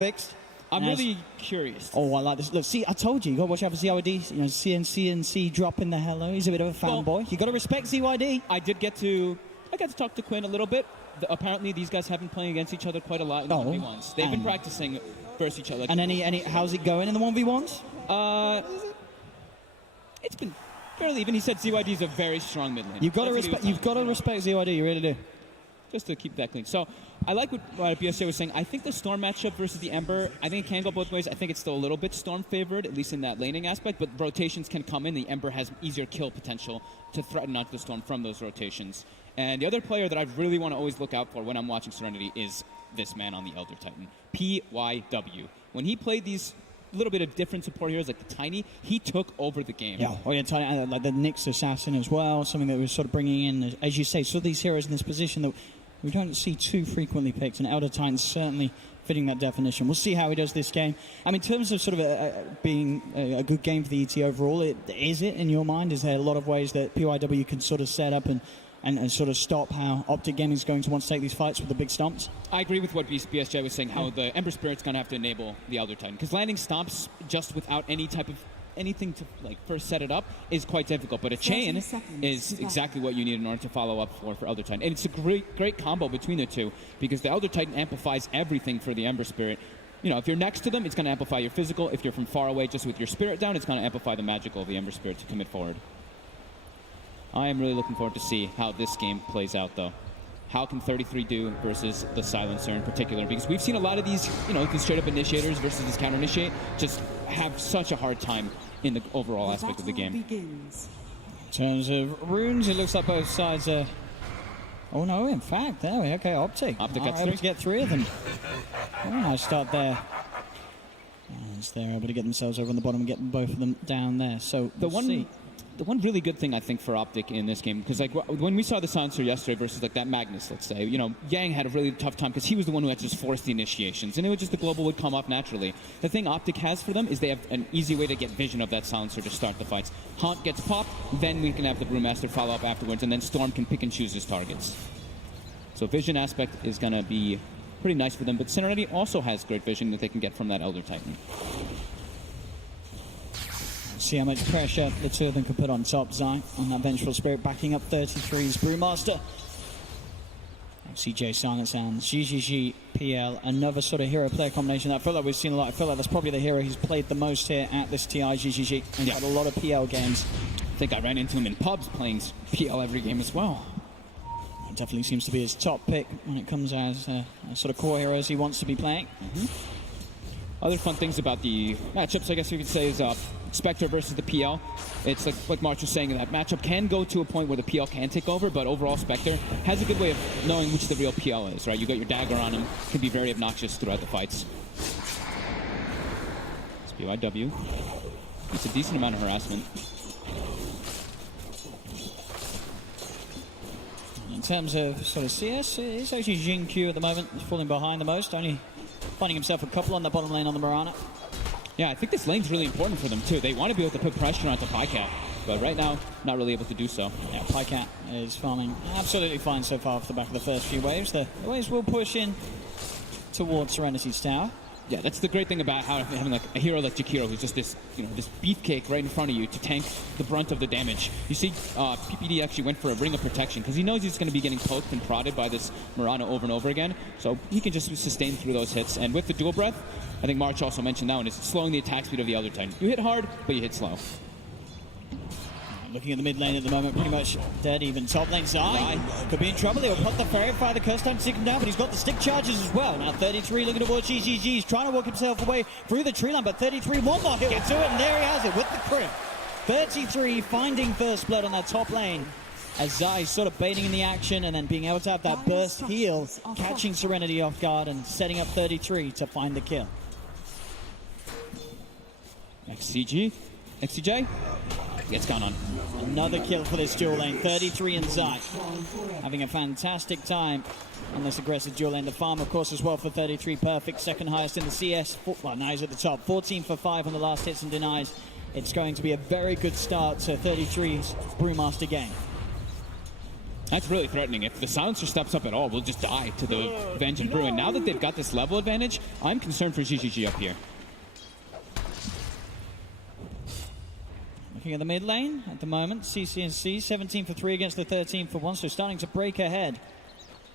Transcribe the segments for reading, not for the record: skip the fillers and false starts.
fixed. I'm really curious. Oh, I like this. Look, see, I told you, you got to watch out for ZYD. You know, CNC dropping the hello. He's a bit of a fanboy. You got to respect ZYD. I got to talk to Quinn a little bit. Apparently, these guys have been playing against each other quite a lot in the 1v1s. They've been practicing versus each other. And how's it going in the 1v1s? It's been fairly even. He said ZYD is a very strong mid lane. You've got to respect ZYD. You really do. Just to keep that clean. So I like what BSJ was saying. I think the Storm matchup versus the Ember, I think it can go both ways. I think it's still a little bit Storm favored, at least in that laning aspect, but rotations can come in. The Ember has easier kill potential to threaten onto the Storm from those rotations. And the other player that I really want to always look out for when I'm watching Serenity is this man on the Elder Titan, PYW. When he played these little bit of different support heroes like the Tiny, he took over the game. Yeah, Tiny, like the Nyx Assassin as well, something that was sort of bringing in, as you say, so these heroes in this position that we don't see too frequently picked, and Elder Titan's certainly fitting that definition. We'll see how he does this game. I mean, in terms of sort of being a good game for the ET overall, is it in your mind? Is there a lot of ways that PYW can sort of set up and sort of stop how OpTic Gaming is going to want to take these fights with the big stomps? I agree with what BSJ was saying, how the Ember Spirit's going to have to enable the Elder Titan. Because landing stomps just without anything to like first set it up is quite difficult. But a chain is exactly what you need in order to follow up for Elder Titan. And it's a great combo between the two, because the Elder Titan amplifies everything for the Ember Spirit. You know, if you're next to them, it's going to amplify your physical. If you're from far away, just with your spirit down, it's going to amplify the magical of the Ember Spirit to commit forward. I am really looking forward to see how this game plays out, though. How can 33 do versus the Silencer in particular? Because we've seen a lot of these, you know, these straight-up initiators versus this counter-initiate just have such a hard time in the overall aspect of the game. In terms of runes, it looks like both sides are... Oh, no, in fact, there we okay, OpTic. OpTic gets able to get 3 of them. Very nice start there. As they're able to get themselves over on the bottom and get both of them down there. So The one really good thing I think for OpTic in this game, because like when we saw the Silencer yesterday versus like that Magnus, let's say, you know, Yang had a really tough time because he was the one who had to just force the initiations, and it was just the global would come off naturally. The thing OpTic has for them is they have an easy way to get vision of that Silencer to start the fights. Haunt gets popped, then we can have the Brewmaster follow up afterwards, and then Storm can pick and choose his targets. So vision aspect is going to be pretty nice for them, but Serenity also has great vision that they can get from that Elder Titan. See how much pressure the two of them can put on top. Zai on that Vengeful Spirit backing up 33's Brewmaster. CJ Silent Sounds, GGG, PL, another sort of hero player combination that I feel like we've seen a lot. I feel like that's probably the hero who's played the most here at this TI GGG. And got a lot of PL games. I think I ran into him in pubs playing PL every game as well. It definitely seems to be his top pick when it comes as sort of core heroes he wants to be playing. Other fun things about the matchups, I guess you could say, is Spectre versus the PL. It's like March was saying, that matchup can go to a point where the PL can take over, but overall Spectre has a good way of knowing which the real PL is, right? You got your dagger on him, can be very obnoxious throughout the fights. It's PYW. It's a decent amount of harassment. In terms of sort of CS, it's actually Jin Q at the moment. He's falling behind the most, only finding himself a couple on the bottom lane on the Mirana. Yeah, I think this lane's really important for them, too. They want to be able to put pressure onto Pycat, but right now, not really able to do so. Yeah, Pycat is farming absolutely fine so far off the back of the first few waves. The waves will push in towards Serenity's tower. Yeah, that's the great thing about having like a hero like Jakiro, who's just this, you know, this beefcake right in front of you to tank the brunt of the damage. You see, PPD actually went for a Ring of Protection because he knows he's going to be getting poked and prodded by this Mirana over and over again, so he can just sustain through those hits. And with the dual breath, I think March also mentioned that one, is slowing the attack speed of the Elder Titan. You hit hard, but you hit slow. Looking at the mid lane at the moment, pretty much dead even. Top lane Zai could be in trouble. He'll put the Fairy Fire, the Curse Time to take him down, but he's got the stick charges as well. Now 33 looking towards GGG. He's trying to walk himself away through the tree line, but 33, one more hit will do it, and there he has it with the crit. 33 finding first blood on that top lane, as Zai sort of baiting in the action and then being able to have that burst heal, catching Serenity off guard and setting up 33 to find the kill. XCJ gets gone on. Another kill for this dual lane. 33 and Zai having a fantastic time on this aggressive dual lane. The farm, of course, as well for 33. Perfect. Second highest in the CS. Well, now he's at the top. 14 for 5 on the last hits and denies. It's going to be a very good start to 33's Brewmaster game. That's really threatening. If the silencer steps up at all, we'll just die to the Vengeance Brew. And now that they've got this level advantage, I'm concerned for GGG up here. Looking at the mid lane at the moment, CCNC 17 for 3 against the 13 for 1, so starting to break ahead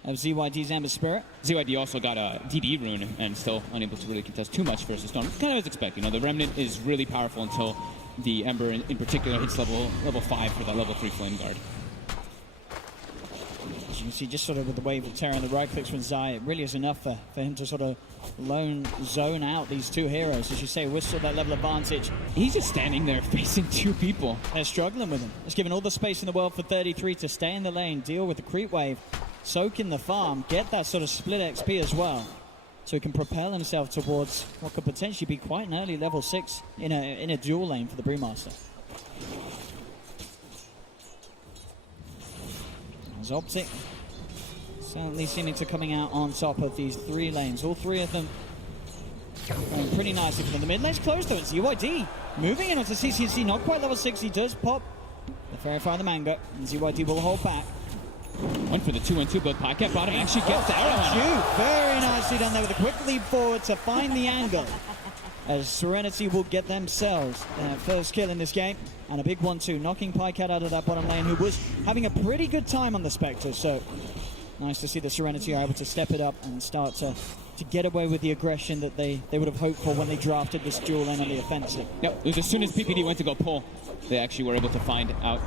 of ZYD's Ember Spirit. ZYD also got a DD rune and still unable to really contest too much versus Storm. Kind of as expected. You know, the Remnant is really powerful until the Ember in particular hits level 5 for that level 3 Flame Guard. As you can see, just sort of with the wave of terror and the right clicks from Zai, it really is enough for him to sort of zone out these two heroes. As you say, whistle that level advantage. He's just standing there facing 2 people. They're struggling with him. It's given all the space in the world for 33 to stay in the lane, deal with the creep wave, soak in the farm, get that sort of split XP as well, so he can propel himself towards what could potentially be quite an early level 6 in a dual lane for the Brewmaster. As OpTic certainly seeming to coming out on top of these 3 lanes. All 3 of them going pretty nicely for them. The mid lane's closed though. It's ZYD moving in onto CCNC, not quite level 6. He does pop the Fairy Fire the Mango, and ZYD will hold back. Went for the 2-1-2, but Podcast bottom actually gets the arrow on it. Very nicely done there with a quick leap forward to find the angle. As Serenity will get themselves their first kill in this game. And a big 1-2, knocking Pycat out of that bottom lane, who was having a pretty good time on the Spectre. So nice to see the Serenity are able to step it up and start to get away with the aggression that they would have hoped for when they drafted this dual lane on the offensive. Yep, it was as soon as PPD went to go pull, they actually were able to find out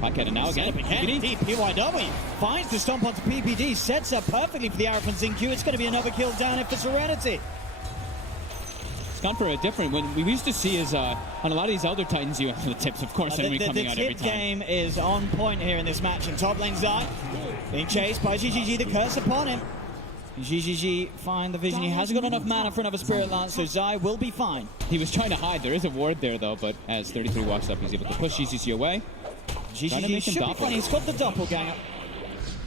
Pycat. And now again, PPD. PYW finds the stomp onto PPD, sets up perfectly for the arrow from Xingqiu. It's going to be another kill down here for Serenity. Gone for a different when we used to see is on a lot of these Elder Titans, you have the tips, of course, coming out every time. The tip game is on point here in this match. In top lane, Zai being chased by GGG, the curse upon him. GGG find the vision. He hasn't got enough mana for another Spirit Lance, so Zai will be fine. He was trying to hide. There is a ward there, though, but as 33 walks up, he's able to push GGG away. GGG should be fine. He's got the doppelganger.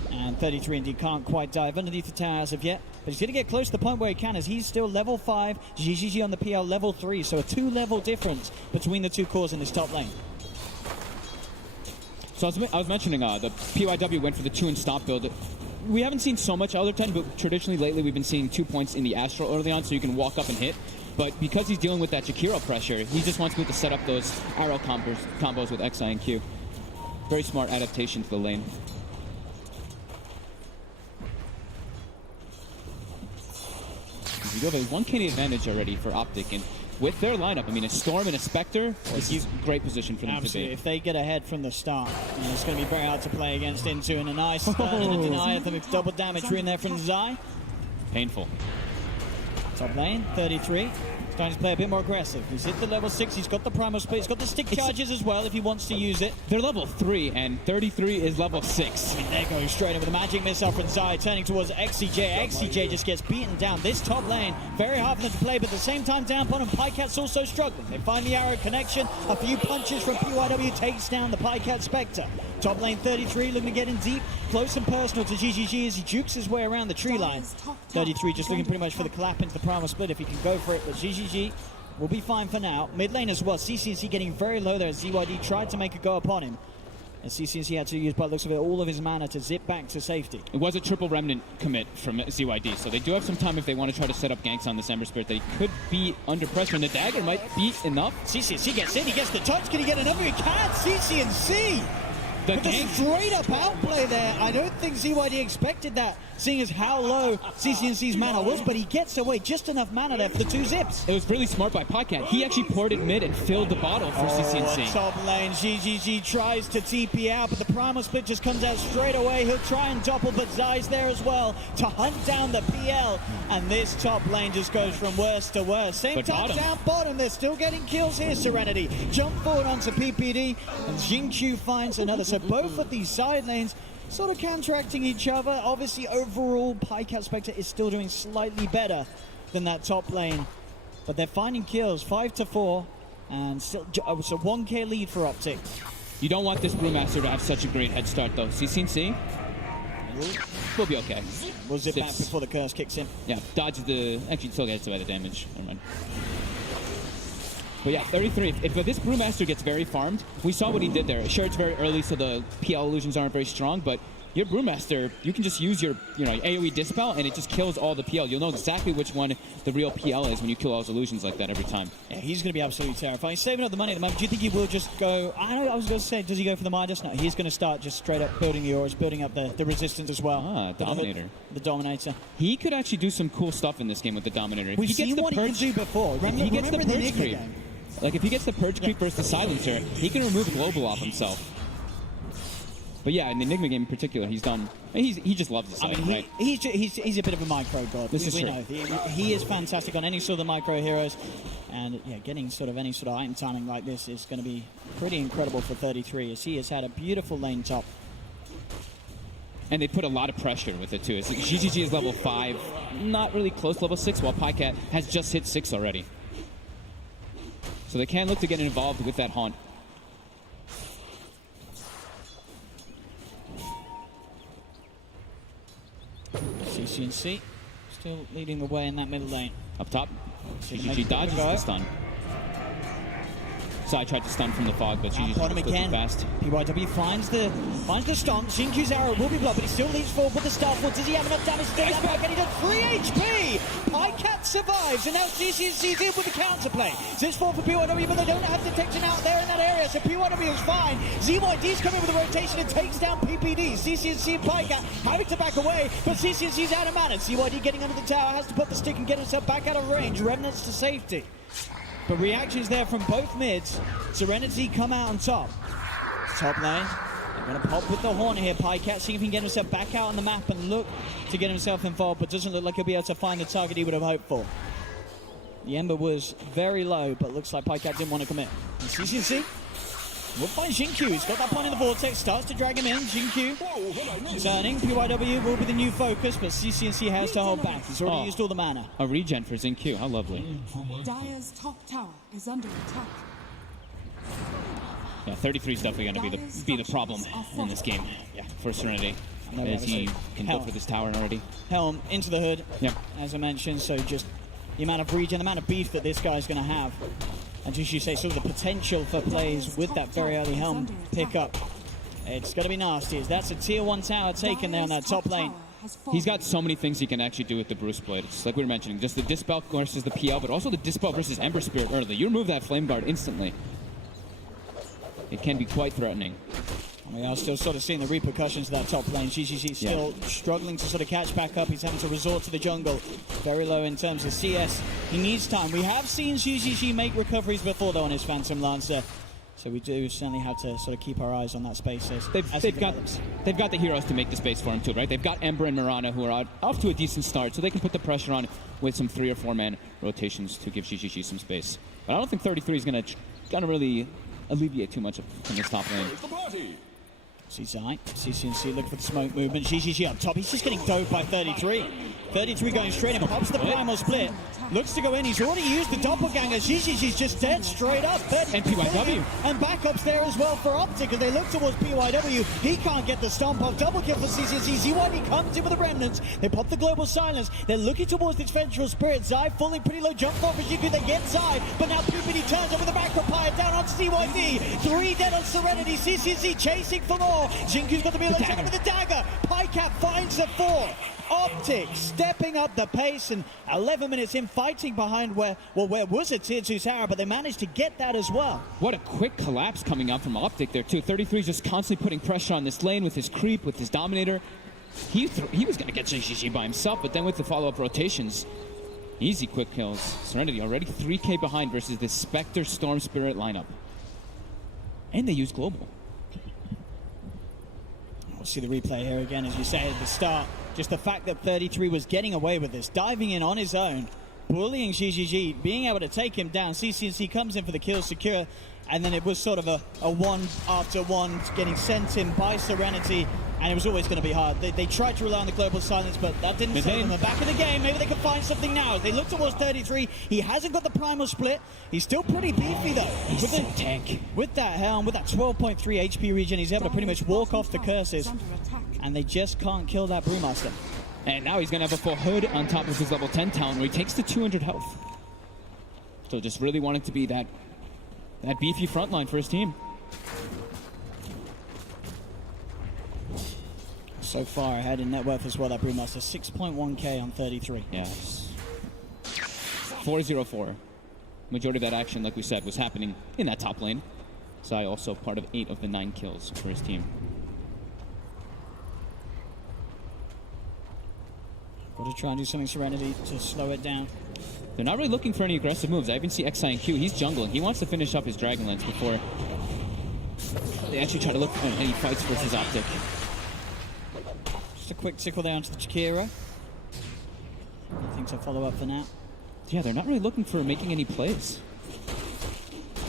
And 33 indeed can't quite dive underneath the tower as of yet. But he's going to get close to the point where he can, as he's still level 5. GGG on the PL level 3. So a 2-level difference between the 2 cores in this top lane. So I was mentioning the PYW went for the 2 and stop build. We haven't seen so much Elder Titan, but traditionally lately we've been seeing 2 points in the Astral early on so you can walk up and hit. But because he's dealing with that Jakiro pressure, he just wants to set up those arrow combos with XI and Q. Very smart adaptation to the lane. You have a 1k advantage already for OpTic, and with their lineup, I mean, a Storm and a Spectre, this is a great position for them Absolutely. to be. If they get ahead from the start, it's going to be very hard to play against Into, and a nice stun and a deny of them with double damage rune there from Zai. Painful. Top lane, 33. Starting to play a bit more aggressive. He's hit the level 6, he's got the primal split, he's got the stick charges as well if he wants to use it. They're level 3, and 33 is level 6. I mean, they're going straight in with a magic missile from Zai, turning towards XCJ. XCJ just gets beaten down. This top lane, very hard for them to play, but at the same time down upon him, Pycat's also struggling. They find the arrow connection, a few punches from PYW takes down the Pycat Spectre. Top lane 33 looking to get in deep, close and personal to GGG as he jukes his way around the tree line. 33 just looking pretty much for the clap into the primal split if he can go for it, but GGG will be fine for now. Mid lane as well, CCNC getting very low there as ZYD tried to make a go upon him. And CCNC had to use, by the looks of it, all of his mana to zip back to safety. It was a triple Remnant commit from ZYD, so they do have some time if they want to try to set up ganks on this Ember Spirit that he could be under pressure, and the dagger might be enough. CCNC gets in, he gets the touch, can he get another? He can! CCNC! With a straight up outplay there. I don't think ZYD expected that, seeing as how low CCNC's mana was, but he gets away just enough mana there for the 2 zips. It was really smart by Pycat. He actually ported mid and filled the bottle for CCNC. Top lane, GGG tries to TP out, but the primal split just comes out straight away. He'll try and doppel, but Zai's there as well to hunt down the PL. And this top lane just goes from worst to worst. Same time down bottom, they're still getting kills here, Serenity. Jump forward onto PPD, and Xingqiu finds another. So both of these side lanes sort of counteracting each other. Obviously, overall, Pycat Spectre is still doing slightly better than that top lane. But they're finding kills, 5-4, and still, so 1k lead for OpTic. You don't want this Brewmaster to have such a great head start, though. CCNC will be okay. We'll zip back before the curse kicks in. Yeah, dodge the... Actually, still gets away the damage. Never mind. But yeah, 33. If this Brewmaster gets very farmed, we saw what he did there. Sure, it's very early, so the PL illusions aren't very strong, but your Brewmaster, you can just use your AoE Dispel, and it just kills all the PL. You'll know exactly which one the real PL is when you kill all those illusions like that every time. Yeah, he's going to be absolutely terrifying. He's saving up the money at the moment. Do you think he will just go... I was going to say, does he go for the Midas? No, he's going to start just straight up building the auras, building up the resistance as well. Ah, Dominator. The Dominator. He could actually do some cool stuff in this game with the Dominator. We've seen what he can do before. If he gets the Purge Purge Creep, like if he gets the Purge Creep versus the Silencer, he can remove Global off himself. But yeah, in the Enigma game in particular, he's done. He just loves the side, right? He's a bit of a micro god. This is we true. know he is fantastic on any sort of the micro heroes, and yeah, getting sort of any sort of item timing like this is going to be pretty incredible for 33, as he has had a beautiful lane top. And they put a lot of pressure with it too. GGG is level 5, not really close to level 6, while PyCat has just hit 6 already. So they can look to get involved with that haunt. CCNC still leading the way in that middle lane. Up top, GGG dodges the stun. So I tried to stun from the fog, but GGG was too fast. PYW finds the stomp. Xinqiu's arrow will be blocked, but he still leads forward with the Starfall. Does he have enough damage to take that back? And he does 3 HP! PyCat survives, and now CCNC's in with the counterplay. This fall for PYW, but they don't have detection out there in that area, so PYW is fine. ZYD's coming with a rotation and takes down PPD. CCNC and PyCat having to back away, but CCNC's out of mana. ZYD getting under the tower, has to put the stick and get himself back out of range. Remnants to safety. But reactions there from both mids. Serenity come out on top. Top lane. They're going to pop with the horn here. PyCat seeing if he can get himself back out on the map and look to get himself involved, but doesn't look like he'll be able to find the target he would have hoped for. The Ember was very low, but looks like PyCat didn't want to commit. And CCNC will find Xinqiu. He's got that point in the vortex, starts to drag him in. Xinqiu turning. PYW will be the new focus, but CCNC has to hold back. He's already used all the mana. A regen for Xinqiu, how lovely. Dire's top tower is under attack. Yeah, 33 is definitely going to be the problem in this game. Yeah, for Serenity. As he can go for this tower already. Helm into the hood, yep. As I mentioned, so just the amount of regen, the amount of beef that this guy's going to have. And as you say, sort of the potential for plays with that very early Helm pickup. It's going to be nasty. That's a tier 1 tower taken there on that top lane. He's got so many things he can actually do with the Bruce Blade. It's like we were mentioning, just the Dispel versus the PL, but also the Dispel versus Ember Spirit early. You remove that Flame Guard instantly. It can be quite threatening. We are still sort of seeing the repercussions of that top lane. GGG still struggling to sort of catch back up. He's having to resort to the jungle. Very low in terms of CS. He needs time. We have seen GGG make recoveries before, though, on his Phantom Lancer. So we do certainly have to sort of keep our eyes on that space as they've got the heroes to make the space for him, too, right? They've got Ember and Mirana, who are off to a decent start, so they can put the pressure on with some 3 or 4 man rotations to give GGG some space. But I don't think 33 is going to really alleviate too much from this top lane. See Zai, CCNC looking for the smoke movement. GGG up top. He's just getting dove by 33. 33 going straight in, pops the primal split. Looks to go in. He's already used the doppelganger. GGG's just dead straight up. And PYW. And backups there as well for OpTic as they look towards PYW. He can't get the stomp off. Double kill for CCNC. ZYD comes in with the remnants. They pop the global silence. They're looking towards this vengeful spirit. Zai falling pretty low. Jump for Xinqiu. They get Zai. But now PPD turns over the back repire down on ZYD. 3 dead on Serenity. CCNC chasing for more. Jinku's got the melee attack with the dagger. PyCat finds the 4. OpTic stepping up the pace, and 11 minutes in fighting behind where was a tier 2 tower, but they managed to get that as well. What a quick collapse coming out from OpTic there too. 33 is just constantly putting pressure on this lane with his creep, with his Dominator. He was going to get GGG by himself, but then with the follow-up rotations, easy quick kills. Serenity already 3k behind versus this Spectre Storm Spirit lineup. And they use Global. We'll see the replay here again, as you say at the start. Just the fact that 33 was getting away with this, diving in on his own, bullying GGG, being able to take him down. CCNC comes in for the kill secure, and then it was sort of a one after one getting sent in by Serenity, and it was always going to be hard. They tried to rely on the global silence, but that didn't save them. Back in the game, maybe they can find something now. They look towards 33. He hasn't got the primal split. He's still pretty beefy, though. He's a tank. With that helm, with that 12.3 HP regen, he's able to pretty much walk off the curses, and they just can't kill that Brewmaster. And now he's going to have a full hood on top of his level 10 talent, where he takes to 200 health. So just really wanting to be that that beefy front line for his team. So far ahead in net worth as well, that Brewmaster. 6.1k on 33. Yes. 4-0-4. Majority of that action, like we said, was happening in that top lane. Zai also part of 8 of the 9 kills for his team. Got to try and do something Serenity to slow it down. They're not really looking for any aggressive moves. I even see Xi and Q. He's jungling. He wants to finish up his Dragonlance before they actually try to look for any fights versus OpTic. Just a quick tickle there onto the Chikira. Nothing to follow up for now. Yeah, they're not really looking for making any plays,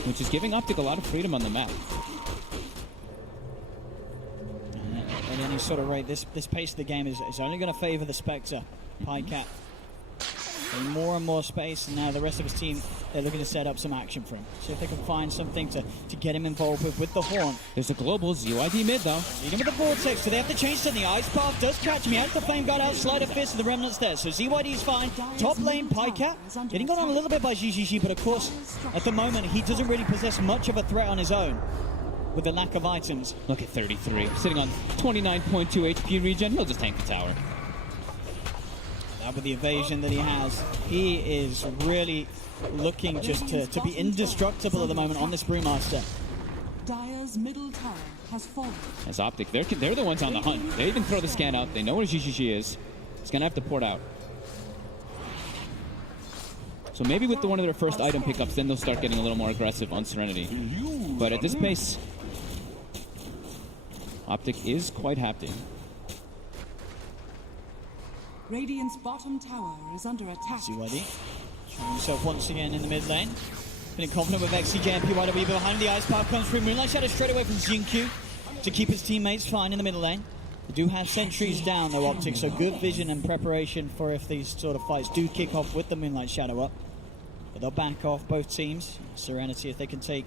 which is giving OpTic a lot of freedom on the map. At any sort of rate, this pace of the game is only going to favor the Spectre. Pycat. And more space, and now the rest of his team, they're looking to set up some action for him. See if they can find something to get him involved with the Haunt. There's a global ZYD mid, though. Leading with the Vortex, so they have to change to the Ice Path. Does catch him. He has the Flame Guard out, Sleight of Fist, and the Remnants there. So ZYD's fine. Top lane, Pycat. Getting gone on a little bit by GGG, but of course, at the moment, he doesn't really possess much of a threat on his own with the lack of items. Look at 33. Sitting on 29.2 HP regen. He'll just tank the tower. With the evasion that he is really looking just to be indestructible at the moment on this Brewmaster. Dire's middle tower has fallen. As OpTic, they're the ones on the hunt. They even throw the scan out. They know where GGG is. He's going to have to port out. So maybe with one of their first item pickups, then they'll start getting a little more aggressive on Serenity. But at this pace, OpTic is quite happy. Radiant's bottom tower is under attack. ZYD showing himself once again in the mid lane. Feeling confident with XCJ and PYW behind. The Ice Path comes through. Moonlight Shadow straight away from Xingqiu to keep his teammates fine in the middle lane. They do have sentries down though, OpTic, so good vision and preparation for if these sort of fights do kick off with the Moonlight Shadow up. But they'll back off both teams. Serenity, if they can take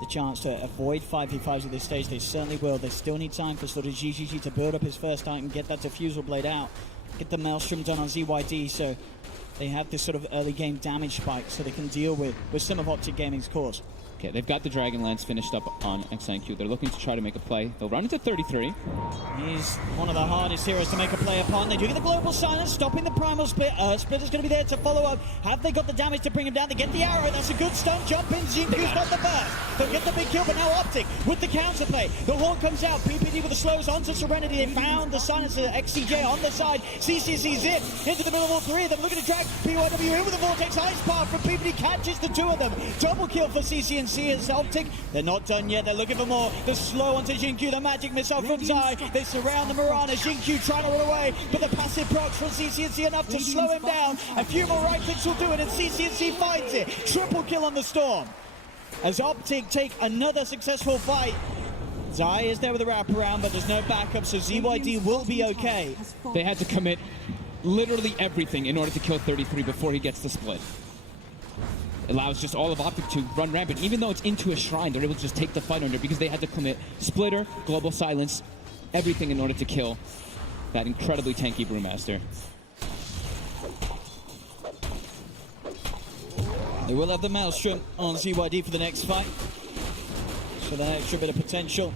the chance to avoid 5v5s at this stage, they certainly will. They still need time for sort of GGG to build up his first item, get that Diffusal Blade out, get the Maelstrom done on ZYD, so they have this sort of early game damage spike so they can deal with some of OpTic Gaming's cores. Okay, they've got the Dragonlance finished up on XIQ. They're looking to try to make a play. They'll run into 33. He's one of the hardest heroes to make a play upon. They do get the global silence, stopping the primal split. Split is going to be there to follow up. Have they got the damage to bring him down? They get the arrow. That's a good stun jump in. Xingqiu's got the burst. They'll get the big kill, but now OpTic with the counterplay. The Hawk comes out. PPD with the slows onto Serenity. They found the silencer. XCJ on the side. CCC zip into the middle of all three of them. Looking to drag PYW in with the Vortex Ice Path from PPD. Catches the two of them. Double kill for CCNC as OpTic. They're not done yet. They're looking for more. The slow onto Xingqiu. The magic missile from Zai. They surround the Mirana. Xingqiu trying to run away, but the passive procs from CCNC enough to slow him down. A few more right clicks will do it, and CCNC finds it. Triple kill on the Storm. As OpTic take another successful fight. Zai is there with a wraparound, but there's no backup, so ZYD will be okay. They had to commit literally everything in order to kill 33 before he gets the split. Allows just all of OpTic to run rampant. Even though it's into a shrine, they're able to just take the fight under because they had to commit Splitter, Global Silence, everything in order to kill that incredibly tanky Brewmaster. They will have the Maelstrom on ZYD for the next fight. So that extra bit of potential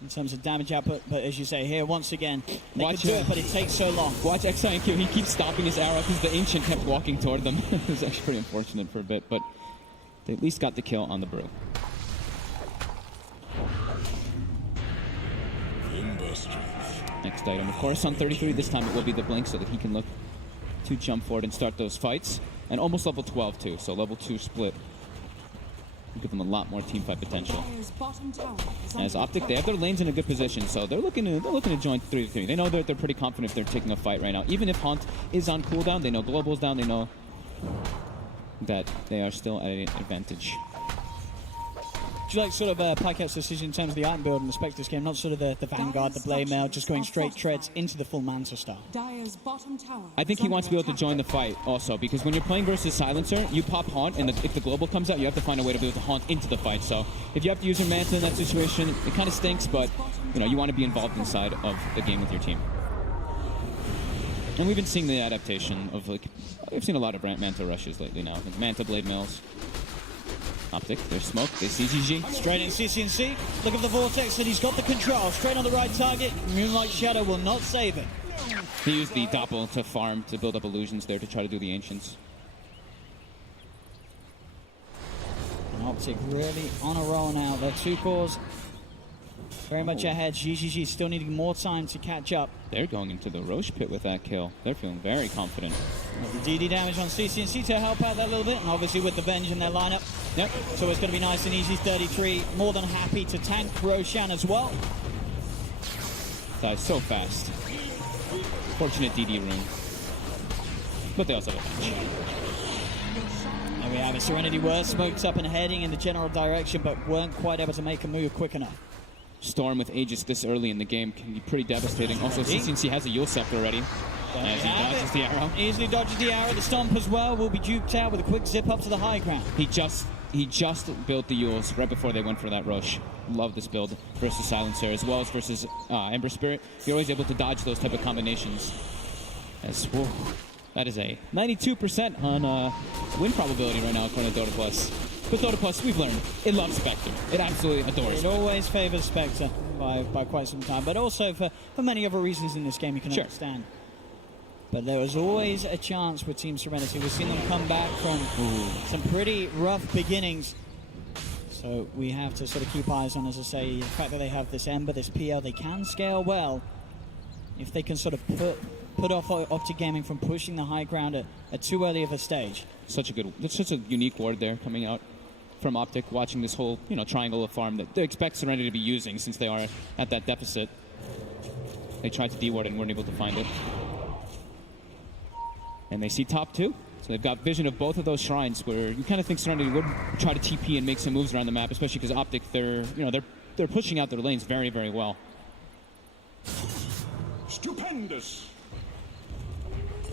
in terms of damage output, but as you say here, once again, they can do it, but it takes so long. Watch XIQ, he keeps stopping his arrow because the Ancient kept walking toward them. It was actually pretty unfortunate for a bit, but they at least got the kill on the Brew. Next item, of course, on 33, this time it will be the Blink so that he can look to jump forward and start those fights. And almost level 12 too, so level 2 split. Give them a lot more team fight potential. As OpTic, they have their lanes in a good position, so they're looking to join 3-3. They know they're pretty confident if they're taking a fight right now. Even if Haunt is on cooldown, they know Global's down, they know that they are still at an advantage. Do you like sort of Pycat's decision in terms of the item build and the Spectre's game, not sort of the Vanguard, the Blade Mail, just going straight treads into the full Manta style? I think he wants to be able to join the fight also, because when you're playing versus Silencer, you pop Haunt, and if the Global comes out, you have to find a way to be able to Haunt into the fight. So if you have to use your Manta in that situation, it kind of stinks, but you know, you want to be involved inside of the game with your team. And we've been seeing the adaptation of, like, we've seen a lot of Manta rushes lately now, like Manta Blade Mills. OpTic, there's smoke, they see GG. Straight in CCNC. Look at the vortex, and he's got the control. Straight on the right target. Moonlight Shadow will not save it. He used the doppel to farm, to build up illusions there to try to do the Ancients. And OpTic really on a roll now. They're 2 cores. Very much ahead. GGG still needing more time to catch up. They're going into the Roche pit with that kill. They're feeling very confident. The DD damage on CCNC to help out that little bit, and obviously with the Venge in their lineup. Yep. So it's going to be nice and easy. 33 more than happy to tank Roshan as well. That is so fast. Fortunate DD rune. But they also have a Venge. There we have it. Serenity were smoked up and heading in the general direction, but weren't quite able to make a move quick enough. Storm with Aegis this early in the game can be pretty devastating. Also, CCNC has a Yule Scepter already. As he dodges the arrow. Easily dodges the arrow. The Stomp as well will be duped out with a quick zip up to the high ground. He just built the Yules right before they went for that rush. Love this build versus Silencer as well as versus Ember Spirit. You're always able to dodge those type of combinations. Whoa, that is a 92% on win probability right now according to Dota Plus. But Dota Plus, we've learned, it loves Spectre. It absolutely adores it. It always favors Spectre by quite some time, but also for many other reasons in this game you can understand. But there was always a chance with Team Serenity. We've seen them come back from some pretty rough beginnings. So we have to sort of keep eyes on, as I say, the fact that they have this Ember, this PL, they can scale well. If they can sort of put off OpTic Gaming from pushing the high ground at too early of a stage. That's such a unique ward there coming out from OpTic, watching this whole triangle of farm that they expect Serenity to be using since they are at that deficit. They tried to D-ward and weren't able to find it. And they see top 2. So they've got vision of both of those shrines where you kind of think Serenity would try to TP and make some moves around the map, especially because OpTic, they're pushing out their lanes very, very well. Stupendous.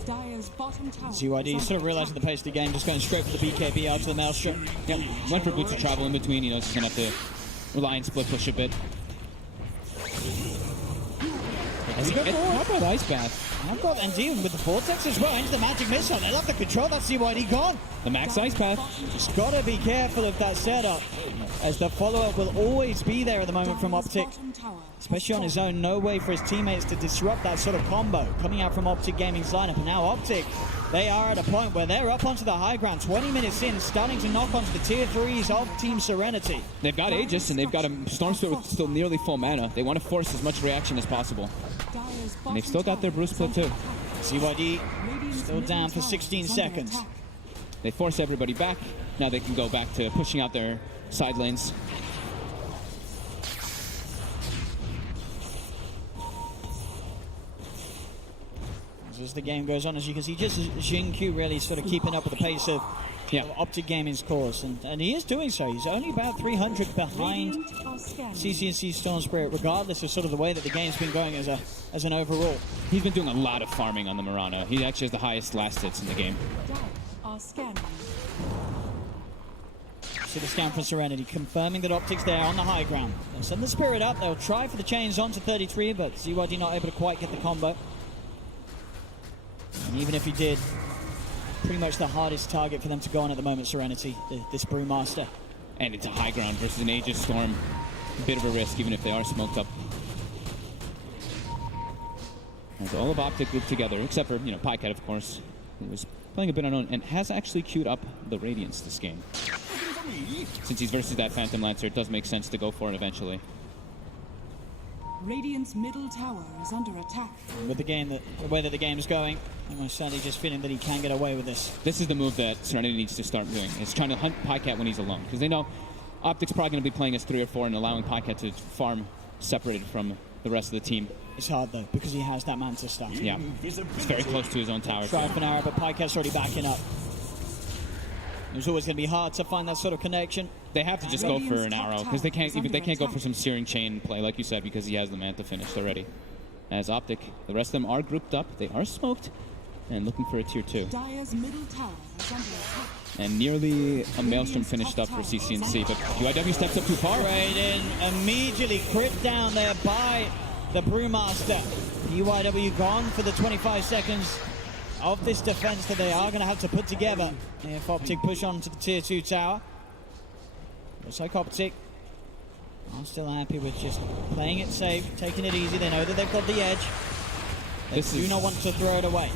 Dire's bottom tower. ZYD sort of realizing the pace of the game, just going straight for the BKB out to the Maelstrom. Yep, went for boots of travel in between, just gonna have to rely on split push a bit. Has he got the Ice Bath? I've got, and dealing with the Vortex as well, into the Magic Missile. They love the control, that's ZYD gone. The max Ice Path. Just gotta be careful of that setup, as the follow-up will always be there at the moment from OpTic. Especially on his own, no way for his teammates to disrupt that sort of combo coming out from OpTic Gaming's lineup. And now OpTic, they are at a point where they're up onto the high ground, 20 minutes in, starting to knock onto the tier 3s of Team Serenity. They've got Aegis and they've got a Storm Spirit with still nearly full mana. They want to force as much reaction as possible. And they've still got their Bruce Split too. ZYD still down for 16 seconds. They force everybody back. Now they can go back to pushing out their side lanes. As the game goes on, as you can see, just Xingqiu really sort of keeping up with the pace of OpTic Gaming's course, and he is doing so. He's only about 300 behind CCNC Storm Spirit, regardless of sort of the way that the game's been going as an overall. He's been doing a lot of farming on the Mirana. He actually has the highest last hits in the game. See the scan from Serenity, confirming that OpTic's there on the high ground. They'll send the Spirit up, they'll try for the chains onto 33, but ZYD not able to quite get the combo. And even if he did, pretty much the hardest target for them to go on at the moment, Serenity, this Brewmaster. And it's a high ground versus an Aegis Storm. A bit of a risk, even if they are smoked up. As all of OpTic grouped together, except for, Pycat, of course, who was playing a bit unknown and has actually queued up the Radiance this game. Since he's versus that Phantom Lancer, it does make sense to go for it eventually. Radiant's middle tower is under attack. With the way that the game's going, I'm most certainly just feeling that he can get away with this. This is the move that Serenity needs to start doing. Is trying to hunt Pycat when he's alone, because they know OpTic's probably going to be playing as 3 or 4 and allowing Pycat to farm separated from the rest of the team. It's hard though, because he has that Manta stack. Yeah, it's very close to his own tower. Try for an arrow, but Pycat's already backing up. It was always going to be hard to find that sort of connection. They have to just go for an arrow, because they can't go for some Searing Chain play, like you said, because he has the Manta finished already. As OpTic, the rest of them are grouped up, they are smoked, and looking for a tier 2. Dire's middle tower is under attack. And nearly a Maelstrom finished up for CCNC, but UIW steps up too far. Right in, immediately crit down there by the Brewmaster. UIW gone for the 25 seconds of this defense that they are going to have to put together if OpTic push on to the tier 2 tower. Looks like OpTic are still happy with just playing it safe, taking it easy. They know that they've got the edge. They do not want to throw it away.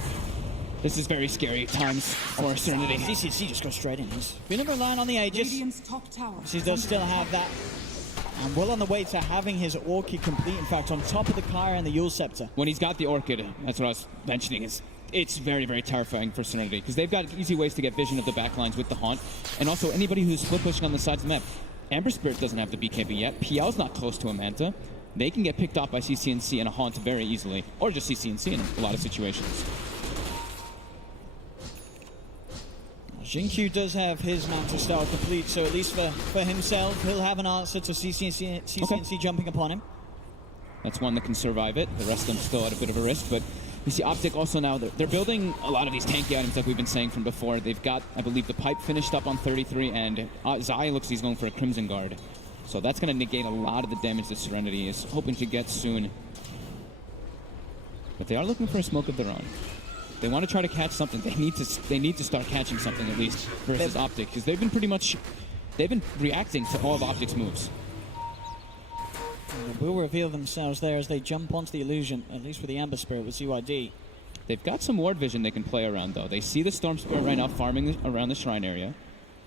This is very scary at times for Serenity. CCC just goes straight in. He's feeling relying on the Aegis. Radiant's top tower. He does still have that. And well on the way to having his Orchid complete, in fact, on top of the Kyra and the Yule Scepter. When he's got the Orchid, that's what I was mentioning, it's very, very terrifying for Serenity, because they've got easy ways to get vision of the backlines with the Haunt, and also anybody who's split pushing on the sides of the map. Ember Spirit doesn't have the BKB yet. PL's not close to a Manta. They can get picked off by CCNC and a Haunt very easily, or just CCNC in a lot of situations. Jinkyu does have his Manta style complete, so at least for himself, he'll have an answer to CCNC jumping upon him. That's one that can survive it. The rest of them still at a bit of a risk, but you see OpTic also now, they're building a lot of these tanky items like we've been saying from before. They've got, I believe, the Pipe finished up on 33, and Zai looks like he's going for a Crimson Guard. So that's going to negate a lot of the damage that Serenity is hoping to get soon. But they are looking for a smoke of their own. They want to try to catch something. They need to start catching something at least versus OpTic, because they've been reacting to all of OpTic's moves. They will reveal themselves there as they jump onto the illusion, at least with the Amber Spirit with ZYD. They've got some ward vision they can play around though. They see the Storm Spirit right now farming around the shrine area.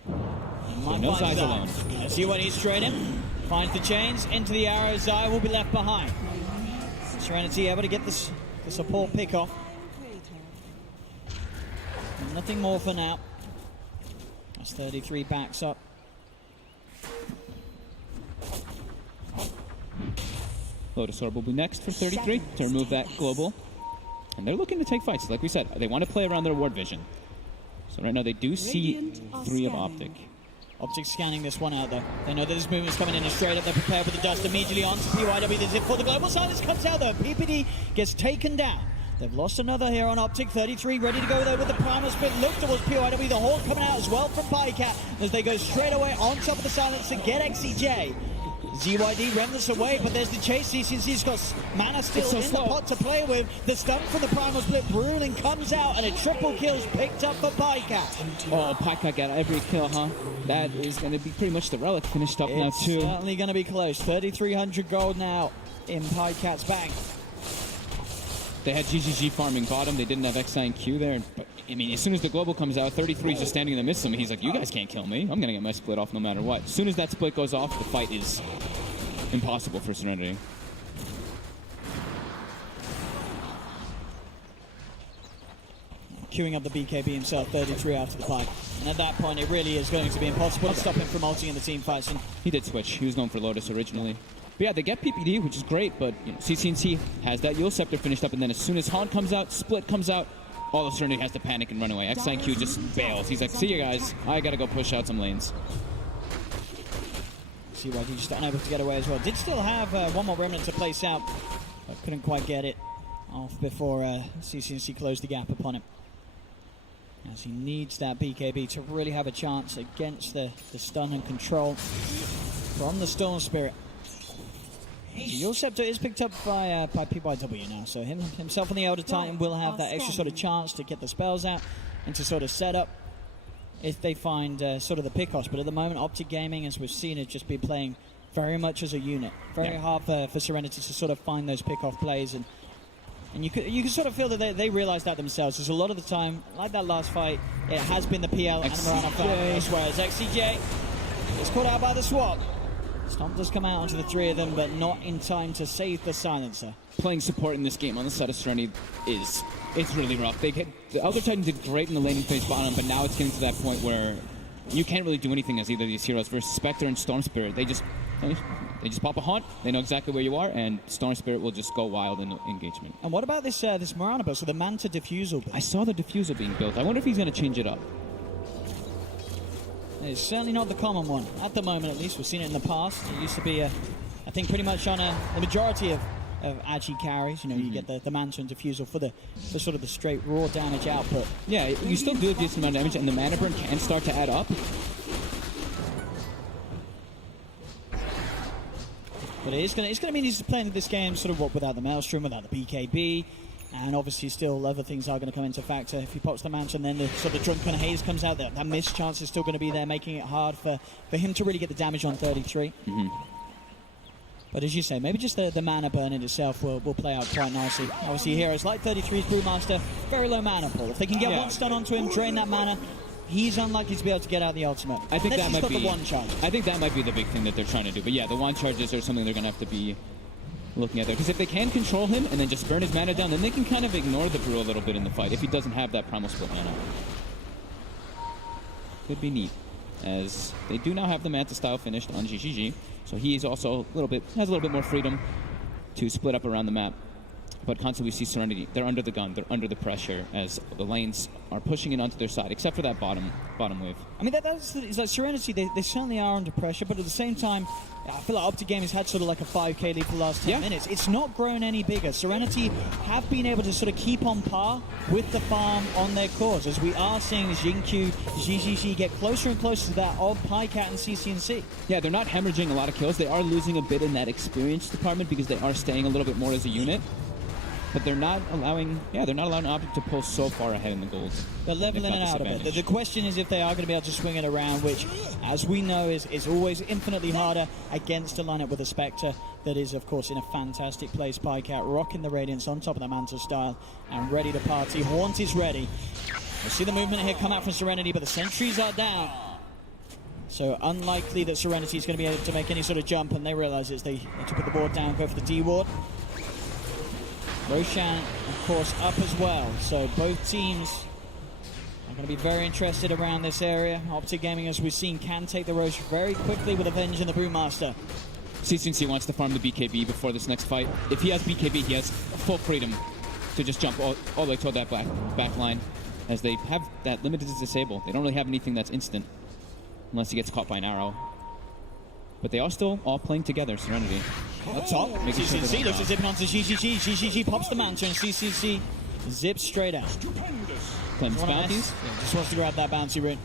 So no Zai's alone. ZYD straight in, finds the chains into the arrow. Zai will be left behind. Serenity able to get the support pick off. Nothing more for now. That's 33 backs up. Lotus Orb will be next for 33 to remove that global. And they're looking to take fights. Like we said, they want to play around their ward vision. So right now they do see 3 of OpTic. OpTic scanning this one out though. They know that this movement's coming in and straight up. They're prepared with the dust immediately on to PYW. There's it for the global silence comes out though. PPD gets taken down. They've lost another here on OpTic. 33 ready to go there with the primal split. Look towards PYW. The Hawk coming out as well from Bycat as they go straight away on top of the silence to get XCJ. ZYD remnants away, but there's the chase. CCNC's got mana still in the pot to play with. The stun from the primal split Bruling comes out, and a triple kill's picked up for Bycat. Oh, Bycat got every kill, huh? That is going to be pretty much the relic finished up now too. It's certainly going to be close. 3,300 gold now in Bycat's bank. They had GGG farming bottom. They didn't have XI and Q there. But, I mean, as soon as the global comes out, 33 is just standing in the midst of him. He's like, you guys can't kill me. I'm going to get my split off no matter what. As soon as that split goes off, the fight is impossible for Serenity. Queuing up the BKB himself, 33 after the fight. And at that point, it really is going to be impossible to stop him from ulting in the team fights. And he did switch. He was going for Lotus originally. But yeah, they get PPD, which is great, but you know, CCNC has that Yule Scepter finished up, and then as soon as Haunt comes out, Split comes out, all of Serenity has to panic and run away. XIQ just bails. He's like, see you guys, I gotta go push out some lanes. CYD just unable to get away as well. Did still have one more remnant to place out, but couldn't quite get it off before CCNC closed the gap upon him. As he needs that BKB to really have a chance against the stun and control from the Storm Spirit. Your Scepter is picked up by PYW now, so himself and the Elder Titan will have that extra sort of chance to get the spells out and to sort of set up if they find sort of the pickoffs. But at the moment, OpTic Gaming, as we've seen, has just been playing very much as a unit. Very hard for Serenity to sort of find those pickoff plays, and you can sort of feel that they realize that themselves. Because a lot of the time, like that last fight, it has been the PL and Marana fight, as well as XCJ is caught out by the swap. Stomp does come out onto the 3 of them, but not in time to save the silencer. Playing support in this game on the side of Serenity it's really rough. The Elder Titan did great in the laning phase bottom, but now it's getting to that point where you can't really do anything as either of these heroes versus Spectre and Storm Spirit. They just pop a Haunt, they know exactly where you are, and Storm Spirit will just go wild in engagement. And what about this Marana build, so the Manta Diffusal build? I saw the Diffusal being built. I wonder if he's going to change it up. It's certainly not the common one. At the moment, at least, we've seen it in the past. It used to be, I think, pretty much on the majority of Agi carries. You know, you get the Manta and Diffusal for sort of the straight raw damage output. Yeah, you still do a decent amount of damage, and the mana burn can start to add up. But it's going to mean he's playing this game sort of without the Maelstrom, without the BKB. And obviously still other things are going to come into factor. If he pops the Manta and then the sort of Drunken Haze comes out, that missed chance is still going to be there, making it hard for him to really get the damage on 33. But as you say, maybe just the mana burn in itself will play out quite nicely. Obviously heroes like 33's Brewmaster, very low mana pool. If they can get one stun onto him, drain that mana, he's unlikely to be able to get out the ultimate. I think that might be the one charge. I think that might be the big thing that they're trying to do. But yeah, the one charges are something they're going to have to be looking at there. Because if they can control him and then just burn his mana down, then they can kind of ignore the Brew a little bit in the fight if he doesn't have that Primal Split mana. Could be neat, as they do now have the Manta style finished on GGG. So he's also has a little bit more freedom to split up around the map. But constantly we see Serenity. They're under the gun. They're under the pressure as the lanes are pushing it onto their side, except for that bottom wave. I mean, it's like Serenity, they certainly are under pressure, but at the same time, I feel like OpTic Gaming has had sort of like a 5k lead for the last 10 minutes. It's not grown any bigger. Serenity have been able to sort of keep on par with the farm on their cores, as we are seeing Xingqiu, GGG get closer and closer to that of PyCat and CCNC. Yeah, they're not hemorrhaging a lot of kills. They are losing a bit in that experience department because they are staying a little bit more as a unit. But they're not allowing OpTic to pull so far ahead in the gold. They're leveling it out a bit. The question is if they are going to be able to swing it around, which, as we know, is always infinitely harder against a lineup with a Spectre that is, of course, in a fantastic place. PyCat rocking the Radiance on top of the Manta style and ready to party. Haunt is ready. We'll see the movement here come out from Serenity, but the sentries are down. So unlikely that Serenity is going to be able to make any sort of jump, and they realize it. They to put the ward down, go for the D ward. Roshan, of course, up as well. So both teams are going to be very interested around this area. OpTic Gaming, as we've seen, can take the Rosh very quickly with Avenge and the Brewmaster. CCNC wants to farm the BKB before this next fight. If he has BKB, he has full freedom to just jump all the way toward that back line, as they have that limited disable. They don't really have anything that's instant, unless he gets caught by an arrow. But they are still all playing together, Serenity. Up top, CCNC looks to zip onto GGG. GGG pops the Manta and CCNC zips straight out. Claims bounties. Yeah, just wants to grab that bouncy rune.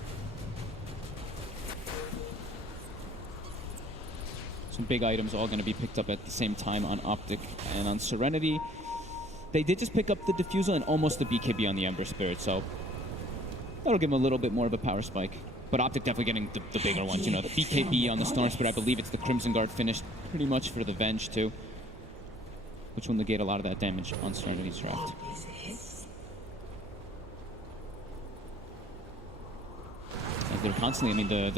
Some big items all going to be picked up at the same time on OpTic and on Serenity. They did just pick up the Diffusal and almost the BKB on the Ember Spirit, so that'll give them a little bit more of a power spike. But OpTic definitely getting the bigger ones, you know, the BKB on the Storm Spirit. I believe it's the Crimson Guard finished pretty much for the Venge too, which will negate a lot of that damage on Serenity's draft. As they're constantly, I mean,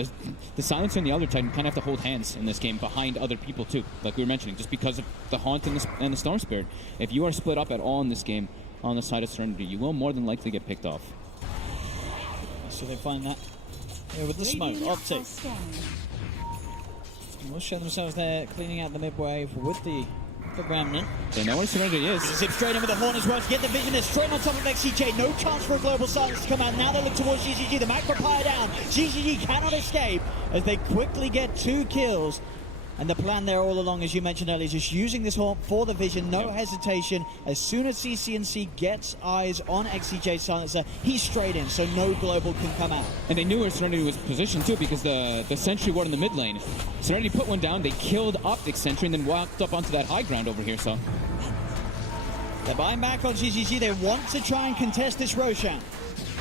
the Silencer and the Elder Titan kind of have to hold hands in this game behind other people too, like we were mentioning, just because of the Haunt and the Storm Spirit. If you are split up at all in this game on the side of Serenity, you will more than likely get picked off. So they find that. Yeah, with the smoke, OpTic will show themselves there, cleaning out the mid-wave with the Remnant. They know where Serenity is. Zip straight in with the Horn as well to get the vision. They're straight on top of XCJ. No chance for a global silence to come out. Now they look towards GGG. The Macropire down. GGG cannot escape as they quickly get 2 kills. And the plan there all along, as you mentioned earlier, is just using this Haunt for the vision, no hesitation. As soon as CCNC gets eyes on XCJ Silencer, he's straight in, so no global can come out. And they knew where Serenity was positioned too, because the Sentry ward in the mid lane. Serenity put one down, they killed OpTic Sentry, and then walked up onto that high ground over here, so. They're buying back on GGG. They want to try and contest this Roshan.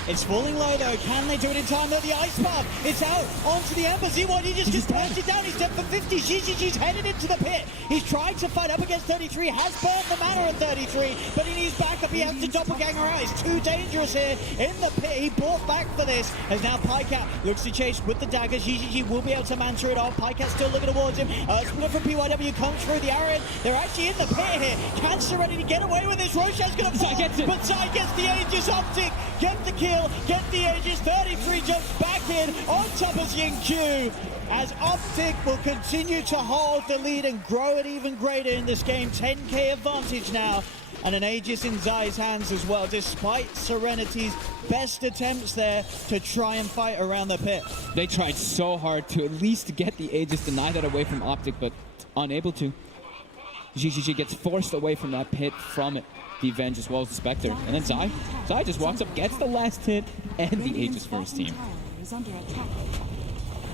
It's falling low though. Can they do it in time? Though the Ice Path, it's out onto the Ember. Z1, he just burnt it down. He's dead for 50. GGG's headed into the pit. He's trying to fight up against 33. Has burned the mana at 33, but he needs backup. He has to doppelganger out. It's too dangerous here in the pit. He bought back for this. As now PyCat looks to chase with the dagger. GGG will be able to Manta it off. PyCat still looking towards him. Split from PYW comes through the arrow. They're actually in the pit here. Can Serenity get away with this? Roshan's going to fall, but Zai gets the Aegis. OpTic get the kill, get the Aegis. 33 jumps back in on top of Xingqiu, as OpTic will continue to hold the lead and grow it even greater in this game. 10k advantage now, and an Aegis in Zai's hands as well, despite Serenity's best attempts there to try and fight around the pit. They tried so hard to at least get the Aegis, deny that away from OpTic, but unable to. GGG gets forced away from that pit from the Avenge as well as the Spectre. And then Zai just walks up, gets the last hit, and the Aegis for his team.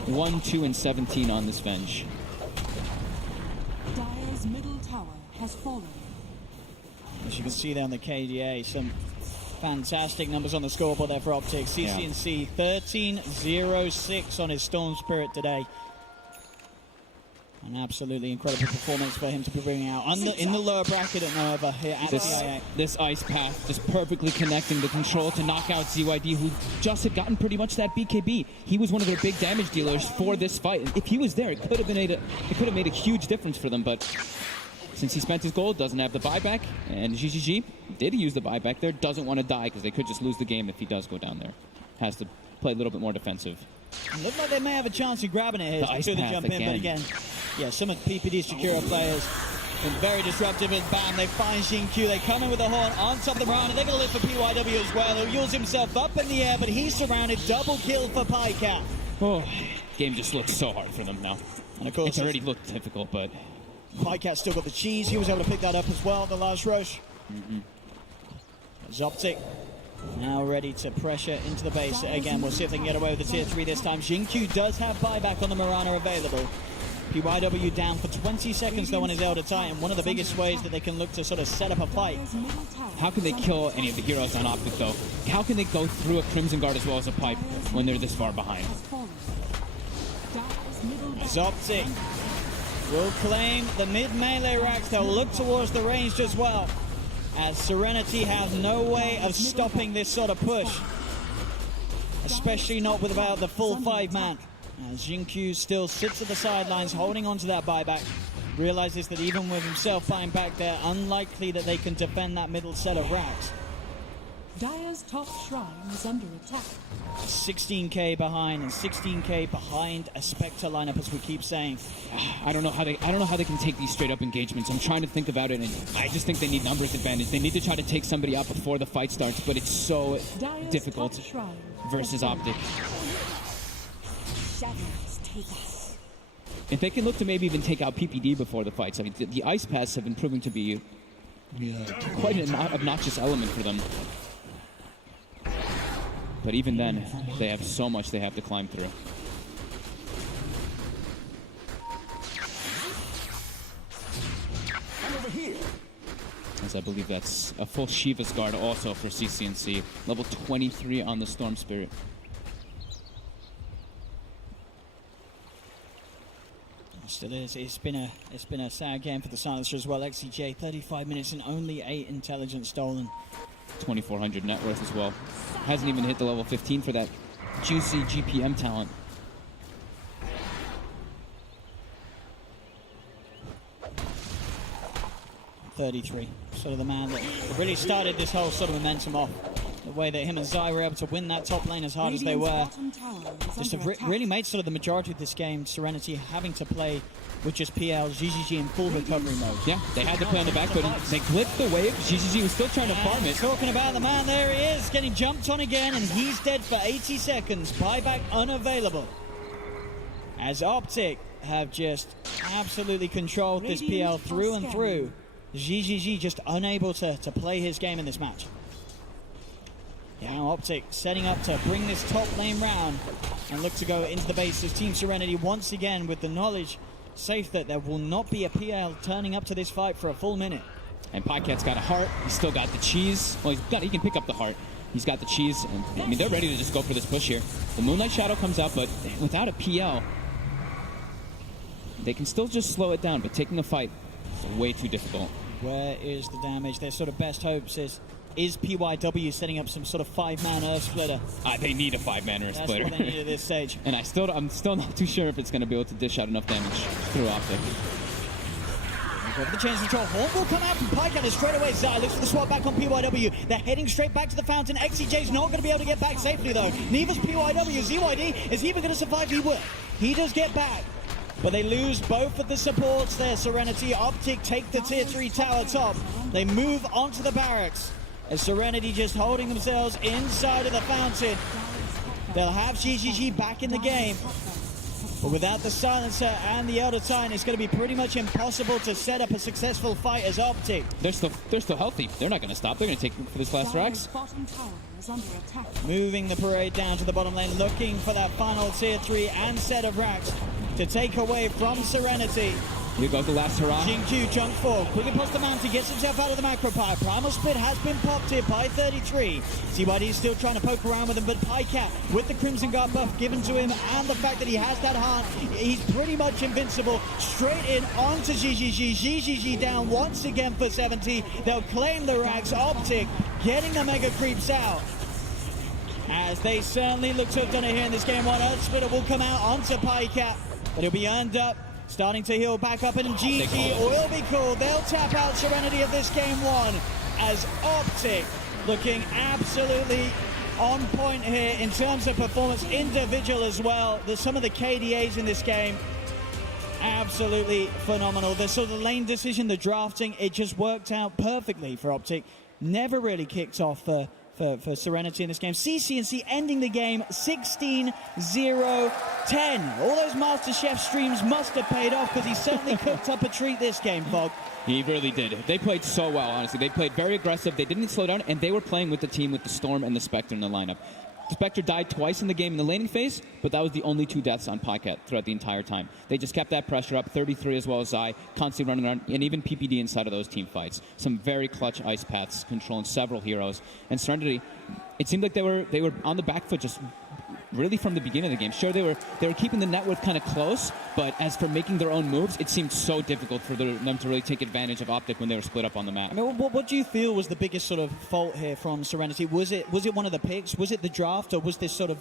1, 2, and 17 on this Venge. Dire's middle tower has fallen. As you can see there on the KDA, some fantastic numbers on the scoreboard there for OpTic. CCNC 13-0-6 on his Storm Spirit today. An absolutely incredible performance for him to be bringing out in the lower bracket at Nova here at CIA. This ice path just perfectly connecting the control to knock out ZYD, who just had gotten pretty much that BKB. He was one of their big damage dealers for this fight. And if he was there, it could have made a huge difference for them. But since he spent his gold, doesn't have the buyback, and GGG did use the buyback there, doesn't want to die because they could just lose the game if he does go down there. Has to play a little bit more defensive. Look like they may have a chance of grabbing it here. The ice to path jump in, but again, yeah, some of PPD's Shakira players been very disruptive, and bam, they find Xingqiu. They come in with the horn on top of the round, and they're going to live for PYW as well. He'll use himself up in the air, but he's surrounded. Double kill for Pycat. Oh, game just looks so hard for them now. And of course, it's already looked difficult, but Pycat still got the cheese. He was able to pick that up as well, the last rush. OpTic now ready to pressure into the base. Again, we'll see if they can get away with the tier 3 this time. Xingqiu does have buyback on the Mirana available. PYW down for 20 seconds though on his Elder Titan. One of the biggest ways that they can look to sort of set up a fight. How can they kill any of the heroes on OpTic though? How can they go through a Crimson Guard as well as a pipe when they're this far behind? As OpTic will claim the mid melee racks, they'll look towards the ranged as well, as Serenity have no way of stopping this sort of push, especially not with about the full 5-man. Xingqiu still sits at the sidelines holding on to that buyback, realizes that even with himself buying back, they're unlikely that they can defend that middle set of racks. Dire's top shrine is under attack. 16k behind, and 16k behind a Spectre lineup, as we keep saying. I don't know how they can take these straight up engagements. I'm trying to think about it, and I just think they need numbers advantage. They need to try to take somebody out before the fight starts, but it's so difficult versus OpTic. If they can look to maybe even take out PPD before the fights, I mean, the ice paths have been proving to be quite an obnoxious element for them. But even then, they have so much they have to climb through. As I believe that's a full Shiva's Guard also for CCNC. Level 23 on the Storm Spirit. Still is. It's been a sad game for the Silencer as well. XCJ 35 minutes and only 8 intelligence stolen. 2,400 net worth as well. Hasn't even hit the level 15 for that juicy GPM talent. .33, sort of the man that really started this whole sort of momentum off. The way that him and Zai were able to win that top lane as hard as they were. Just have really made sort of the majority of this game, Serenity having to play with just PL, GGG in full recovery mode. Yeah, they had to play on the back, but they clipped the wave. GGG was still trying to farm it. Talking about the man, there he is, getting jumped on again, and he's dead for 80 seconds. Buyback unavailable. As OpTic have just absolutely controlled this PL through and through. GGG just unable to play his game in this match. Now OpTic setting up to bring this top lane round and look to go into the base as Team Serenity once again with the knowledge safe that there will not be a PL turning up to this fight for a full minute. And Pycat's got a heart. He's still got the cheese. Well, he can pick up the heart. He's got the cheese. And, I mean, they're ready to just go for this push here. The Moonlight Shadow comes out, but without a PL, they can still just slow it down. But taking a fight is way too difficult. Where is the damage? Their sort of best hopes is PYW setting up some sort of 5-man Earth Splitter. They need a 5-man Earth Splitter. That's what they need at this stage. And I'm still not too sure if it's going to be able to dish out enough damage through OpTic. Over the change control. Horn will come out from Pycat straight away. Zai looks for the swap back on PYW. They're heading straight back to the fountain. XCJ's not going to be able to get back safely though. Neither's PYW. ZYD, is he even going to survive? He will. He does get back. But they lose both of the supports there, Serenity. OpTic take the tier 3 tower top. They move onto the barracks. As Serenity just holding themselves inside of the fountain. They'll have GGG back in the game. But without the Silencer and the Elder Titan, it's going to be pretty much impossible to set up a successful fight as OpTic. They're still healthy. They're not going to stop. They're going to take for this last Rax. Moving the parade down to the bottom lane, looking for that final tier 3 and set of racks to take away from Serenity. Here goes the last hurrah. Jingju jumps forward, quickly pops the mountain, gets himself out of the macro pie. Primal Split has been popped here by 33. CYD still trying to poke around with him, but Pycat with the Crimson Guard buff given to him and the fact that he has that heart, he's pretty much invincible. Straight in onto GGG. GGG down once again for 70. They'll claim the racks. OpTic getting the mega creeps out, as they certainly look to have done it here in this game one. Earth Splitter will come out onto Pycat, but he'll be earned up. Starting to heal back up, and GG will be cool. They'll tap out Serenity of this game one, as OpTic looking absolutely on point here in terms of performance, individual as well. There's some of the KDAs in this game, absolutely phenomenal. The sort of lane decision, the drafting, it just worked out perfectly for OpTic. Never really kicked off for Serenity in this game. CCNC ending the game 16-0-10. All those MasterChef streams must have paid off, because he certainly cooked up a treat this game, Fog. He really did. They played so well, honestly. They played very aggressive. They didn't slow down, and they were playing with the team with the Storm and the Spectre in the lineup. The Spectre died twice in the game in the laning phase, but that was the only 2 deaths on Pycat throughout the entire time. They just kept that pressure up, 33 as well as Zai, constantly running around, and even PPD inside of those team fights. Some very clutch ice paths, controlling several heroes. And Serenity, it seemed like they were on the back foot just really from the beginning of the game. Sure, they were keeping the net worth kind of close, but as for making their own moves, it seemed so difficult for them to really take advantage of OpTic when they were split up on the map. I mean, what do you feel was the biggest sort of fault here from Serenity? Was it one of the picks? Was it the draft, or was this sort of,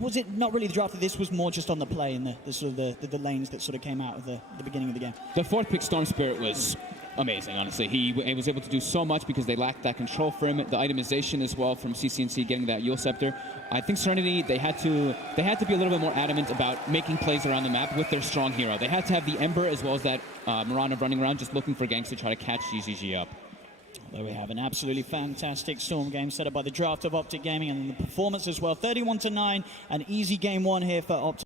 was it not really the draft? This was more just on the play and the sort of the lanes that sort of came out of the beginning of the game. The 4th pick Storm Spirit was amazing, honestly. He was able to do so much because they lacked that control for him, the itemization as well from CCNC getting that Yule Scepter. I think Serenity, they had to be a little bit more adamant about making plays around the map with their strong hero. They had to have the Ember as well as that Mirana running around just looking for ganks to try to catch GGG up. There we have an absolutely fantastic Storm game set up by the draft of OpTic Gaming, and the performance as well. 31-9, an easy game one here for OpTic.